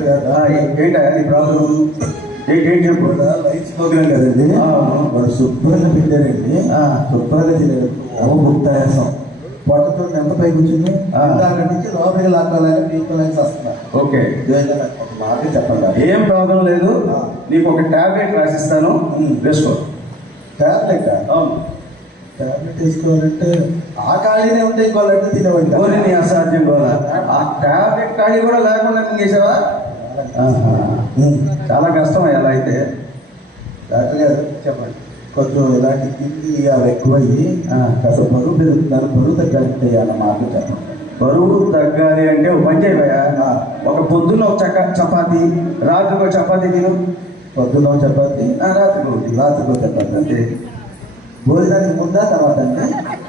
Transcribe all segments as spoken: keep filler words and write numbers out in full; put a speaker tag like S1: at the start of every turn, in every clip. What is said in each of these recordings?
S1: ఏంటా నీ ప్రాబ్లం? ఏంటి చెప్పు.
S2: లైట్స్ ప్రోగ్రామ్ కదండి, వాడు శుభ్రంగా పెట్టారండి. శుభ్రంగా తినేది ముక్తాయాసం పొట్టతో ఎంత పైకి వచ్చింది, దాని నుంచి లోపలికి లాక్కోవాలని పీకోలేని వస్తున్నా.
S1: ఓకే,
S2: ఒక మాట చెప్పండి.
S1: ఏం ప్రాబ్లం లేదు, నీకు ఒక టాబ్లెట్ రాసిస్తాను, వేసుకో.
S2: టాబ్లెట్? అవును, టాబ్లెట్ వేసుకోవాలంటే ఆ ఖాళీనే ఉంటే ఇంకోళ్ళంటే తినేవాడి.
S1: ఓరి నీ అసాధ్యం కూడా, ఆ టాబ్లెట్ ఖాళీ కూడా లేకుండా చేసావా? చాలా కష్టం ఎలా అయితే.
S2: డాక్టర్ గారు చెప్పండి, కొంచెం ఇలాంటి తిండి అవి ఎక్కువయ్యి కాస్త బరువు పెరుగుతున్నాను, బరువు తగ్గాలంటే అన్న మాట చెప్పండి.
S1: బరువు తగ్గాలి అంటే ఒక పని చేయవయ్యా, ఒక పొద్దున్న ఒక చక్క చపాతి, రాత్రికి ఒక చపాతి తిను.
S2: పొద్దున్న చపాతి,
S1: రాత్రికి
S2: రాత్రికి చపాతి. అంటే భోజనానికి ముందా తర్వాత అంటే?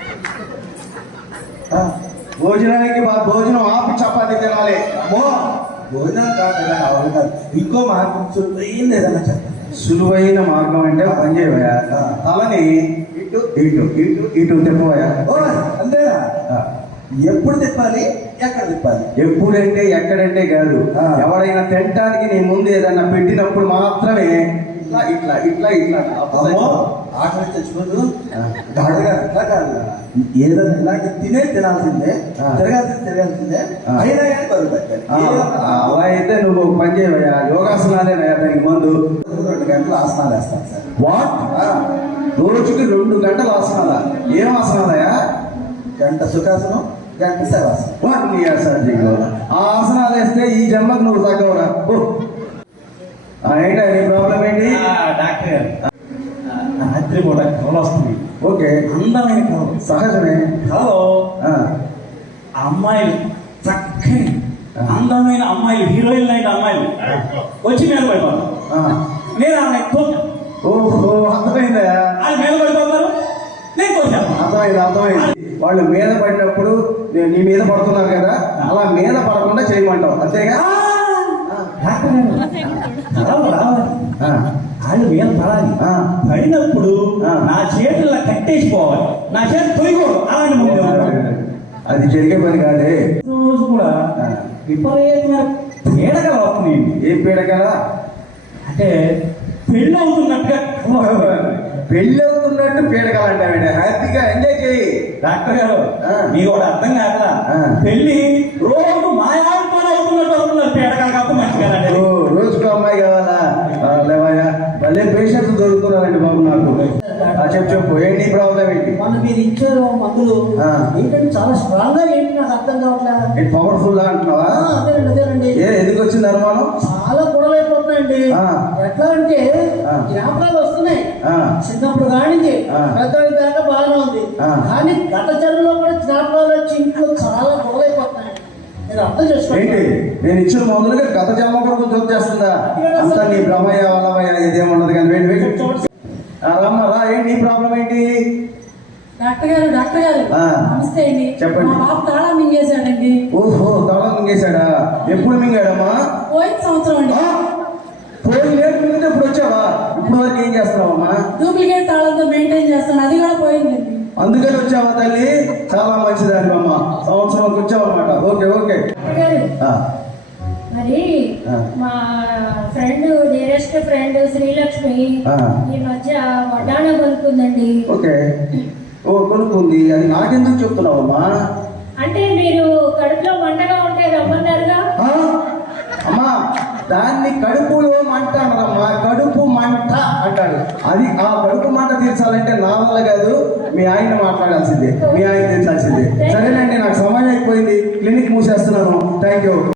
S1: భోజనానికి భోజనం ఆపి చపాతి తినాలి.
S2: అమ్మో, భోజనం కాకుండా కావాలి కాదు, ఇంకో మార్గం సులువైన ఏదన్నా చెప్పండి.
S1: సులువైన మార్గం అంటే పని చేయవయ్యా, తలని ఇటు ఇటు ఇటు ఇటు తిప్పవయ్యా.
S2: అంతేనా? ఎప్పుడు తిప్పాలి, ఎక్కడ తిప్పాలి?
S1: ఎప్పుడంటే ఎక్కడంటే కాదు, ఎవరైనా తినటానికి నీ ముందు ఏదన్నా పెట్టినప్పుడు మాత్రమే ఇట్లా ఇట్లా ఇట్లా ఇట్లా.
S2: ఆకలి తెచ్చుకోదు డాక్టర్ గారు, ఇట్లా కాదు, ఏదైనా ఇలాంటి తినే తినాల్సిందే, తిరగాల్సింది తిరగాల్సిందే, అయినా కానీ బరువు తగ్గాలి.
S1: అలా అయితే నువ్వు పని చేయవయ్యా, యోగాసనాలే దానికి ముందు
S2: రెండు గంటలు ఆసనాలు వేస్తాను సార్.
S1: వాట్? రోజుకి రెండు గంటలు ఆసనాలా? ఏం ఆసనాలయా?
S2: గంట సుఖాసనం, గంట శవాసనం.
S1: వాట్ నీ అసాధ్యం. ఆ ఆసనాలు వేస్తే ఈ జన్మకు నువ్వు తగ్గవరా? ఏంటా నీ ప్రాబ్లం ఏంటి?
S2: డాక్టర్ గారు, రాత్రి కూడా కళలు వస్తుంది.
S1: ఓకే,
S2: అందమైన కళలు,
S1: సహజమే.
S2: కళలో అమ్మాయిలు, చక్కని అందమైన అమ్మాయిలు, హీరోయిన్ లాంటి అమ్మాయిలు వచ్చి మీద పడిపోతారు. నేను ఆమె
S1: ఓహో, అర్థమైందా?
S2: అది మీద పడిపోతారు, నేను కోసాను.
S1: అర్థమైంది అర్థమైంది. వాళ్ళు మీద పడినప్పుడు నీ మీద పడుతున్నారు కదా, అలా మీద పడకుండా చేయమంటావు అంతేగా?
S2: వాళ్ళు మీద పడాలి, పడినప్పుడు నా చేతుల్లో కట్టేసిపోవాలి, నా చేతి తొయ్యకూడదు. అలాంటి ముందు
S1: అది జరిగే పని కాదే.
S2: రోజు కూడా విపరీతమైన పీడకలు అవుతున్నాయండి.
S1: ఏ పీడకల?
S2: అంటే పెళ్ళి అవుతున్నట్టుగా.
S1: పెళ్ళి అవుతున్నట్టు పీడకలు అంటావేంటి? హ్యాపీగా ఎంజాయ్ చేయి.
S2: డాక్టర్ గారు, మీకు కూడా అర్థం కాదా? పెళ్లి రోజు మాయాలతో అవుతున్నట్టు అవుతున్నారు పీడకలు కాక మంచిగా.
S1: రోజుకు అమ్మాయి కావాలా? లేవయ్యా, మళ్ళీ పేషెంట్స్ దొరుకుతున్నారండి బాబు నాకు. చెప్పు చెప్పు, ఏంటి ప్రాబ్లం ఏంటి?
S3: మనం మీరు ఇచ్చారు మందులు ఏంటంటే చాలా స్ట్రాంగ్ గా, ఏంటి నాకు అర్థం కావట్లేదు.
S1: పవర్ఫుల్ గా అంటున్నావా?
S3: అదేనండి అదేనండి.
S1: ఏ ఎందుకు వచ్చింది అనుమానం?
S3: చాలా గొడవైపోతున్నాయండి. ఎట్లా అంటే జ్ఞాపకాలు వస్తున్నాయి, చిన్నప్పుడు కానింది పెద్ద దాకా బాగానే ఉంది, కానీ గత జన్మలో కూడా జ్ఞాపకాలు వచ్చి ఇంట్లో చాలా గొడవైపోతున్నాయి. నేను అర్థం చేసుకోండి.
S1: నేను ఇచ్చిన మందులుగా గత జన్మ కూడా జోక్ చేస్తుందా? అంతా నీ భ్రమయ్య వల్లమయ్య ఇదేముండదు కానీ. వెయిట్ వెయిట్ రమ్మ రా, ఏంటి నీ ప్రాబ్లం ఏంటి?
S3: డాక్టర్ గారు డాక్టర్ గారు నమస్తే అండి.
S1: చెప్పండి.
S3: మా బాబు తాళం మింగేశాడండి.
S1: ఓహో, తాళం మింగేశాడా? ఎప్పుడు మింగాడమ్మా?
S3: పోయిన సంవత్సరం అండి.
S1: పోయి లేకుండా ఇప్పుడు వచ్చావా? ఇప్పుడు వరకు ఏం చేస్తున్నావమ్మా?
S3: డూప్లికేట్ తాళంతో మెయింటైన్ చేస్తాను, అది కూడా పోయిందండి.
S1: అందుకని వచ్చావా తల్లి? చాలా మంచిదాన్ని అమ్మ, సంవత్సరం వచ్చావన్నమాట. Okay okay.
S4: మరి మా ఫ్రెండ్, నియరెస్ట్ ఫ్రెండ్ శ్రీలక్ష్మి ఈ మధ్య వడ్డాణం కొనుక్కుందండి.
S1: ఓకే, ఓ కొనుక్కుంది, అది నాకెందుకు చెప్తున్నావమ్మా?
S4: అంటే మీరు కడుపులో మంటగా ఉంటే రమ్మన్నారుగా.
S1: అమ్మా, దాన్ని కడుపులో మంట అనరమ్మా, కడుపు మంట అంటాడు. అది ఆ కడుపు మంట తీర్చాలంటే నా వల్ల కాదు, మీ ఆయన మాట్లాడాల్సిందే, మీ ఆయన తీర్చాల్సిందే. సరేనండి, నాకు సమయం అయిపోయింది, క్లినిక్ మూసేస్తున్నాను. Thank you.